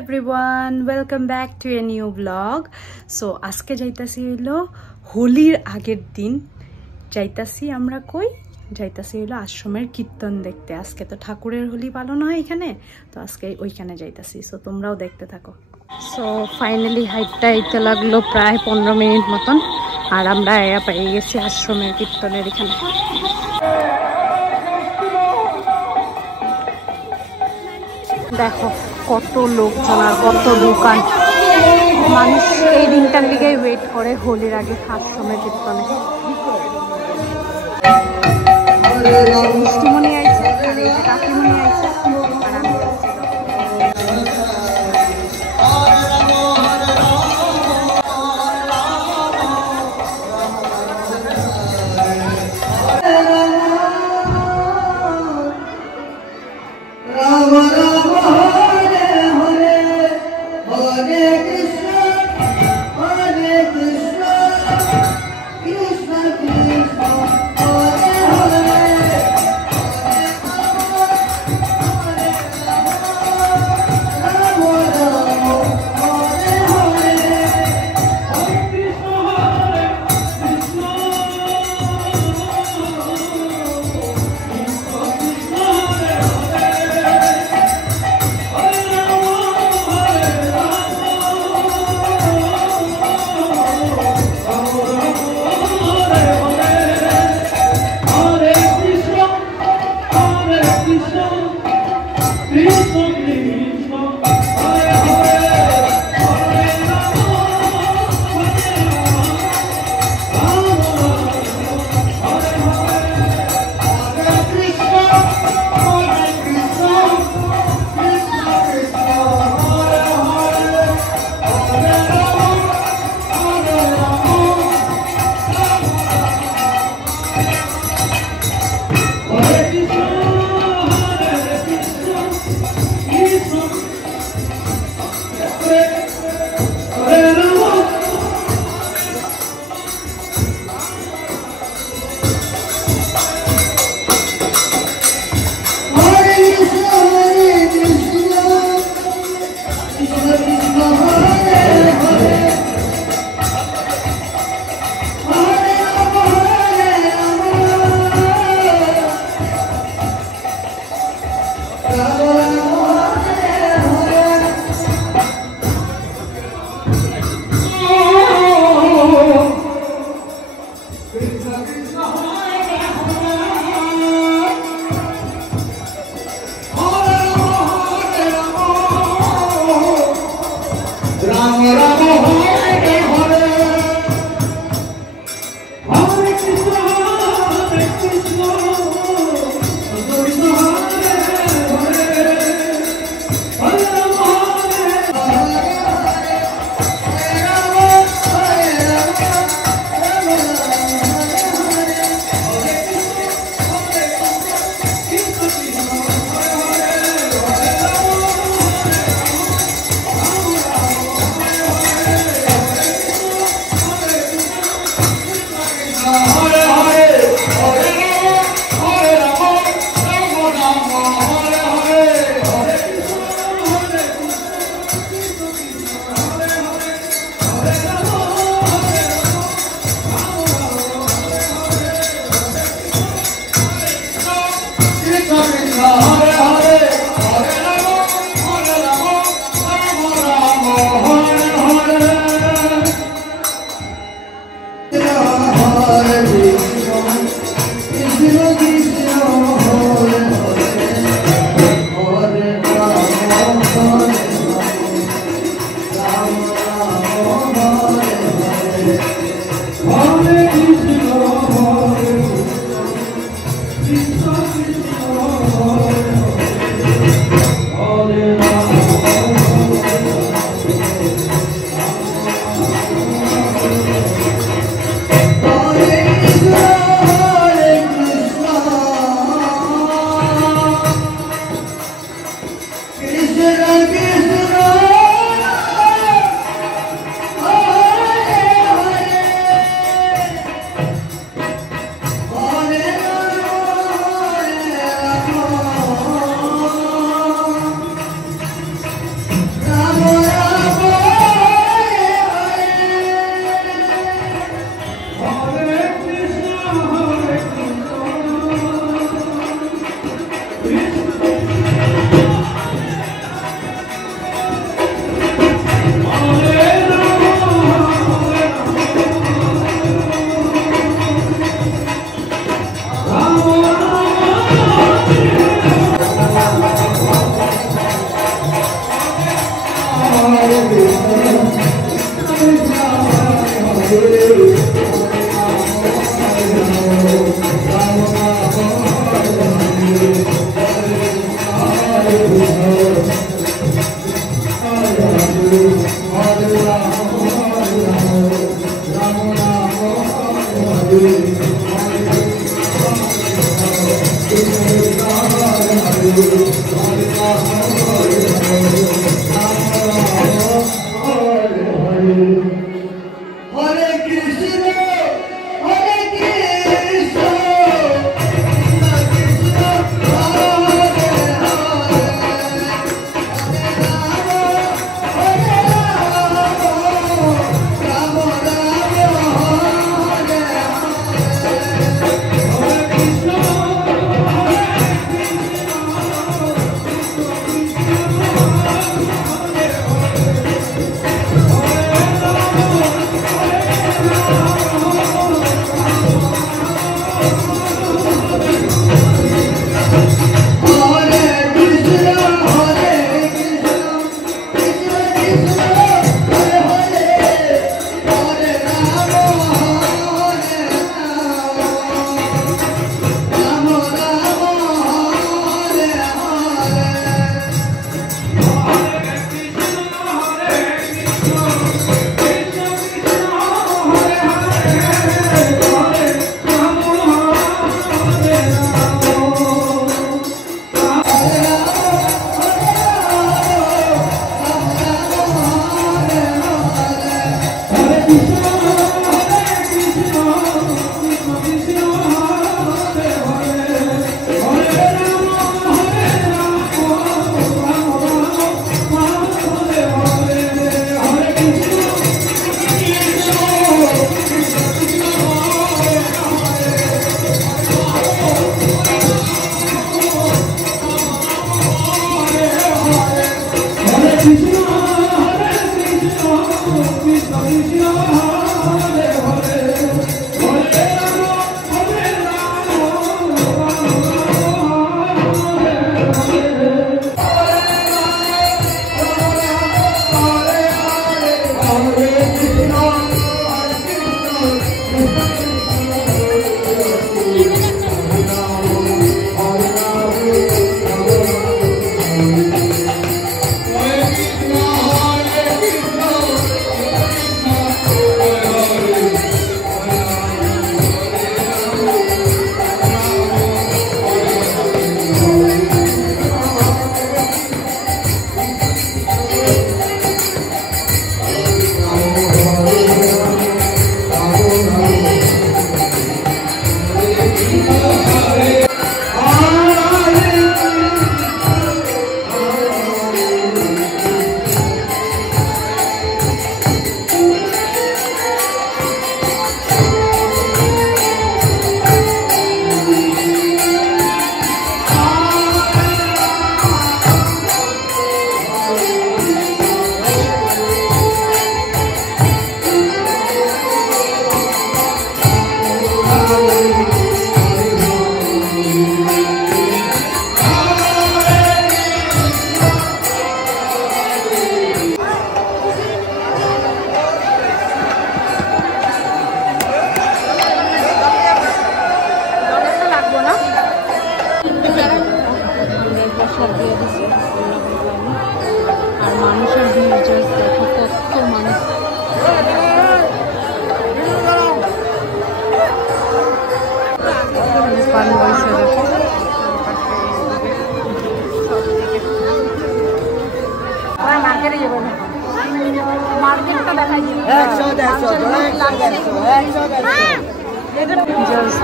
Everyone, welcome back to a new blog. So আজকে যাইতাছি হইলো হোলির আগের দিন। যাইতাছি আমরা কই? যাইতাছি হইলো আশ্রমের কীর্তন দেখতে। আজকে তো ঠাকুরের হোলি পালন হয় এখানে, তো আজকে ওইখানে যাইতাছি। সো তোমরাও দেখতে থাকো। সো ফাইনালি হাইটটা এইতে লাগলো প্রায় 15 মিনিট মতন, আর আমরা পেয়ে গেছি আশ্রমের কীর্তনের এখানে। দেখো কত লোকজন আর কত দোকান, মানুষ এই দিনটার দিকে ওয়েট করে হোলির আগে আশ্রমের কীর্তনে। মিষ্টিমণি আইছে আর এই যে কাকিমণি আইছে আর আমি আছি।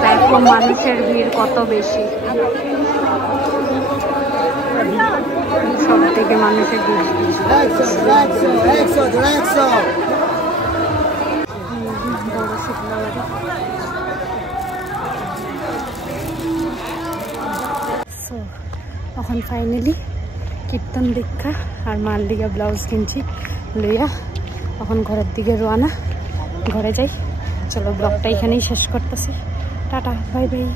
দেখো মানুষের ভিড় কত বেশি, সব থেকে মানুষের ভিড় বড় শুকনা বাড়ি। সো এখন ফাইনালি কীর্তন দীক্ষা আর মার দিকে ব্লাউজ কিনছি লইয়া এখন ঘরের দিকে রওনা, ঘরে যাই। চলো ব্লগটা এখানেই শেষ করতেছি, টাটা বাই বাই।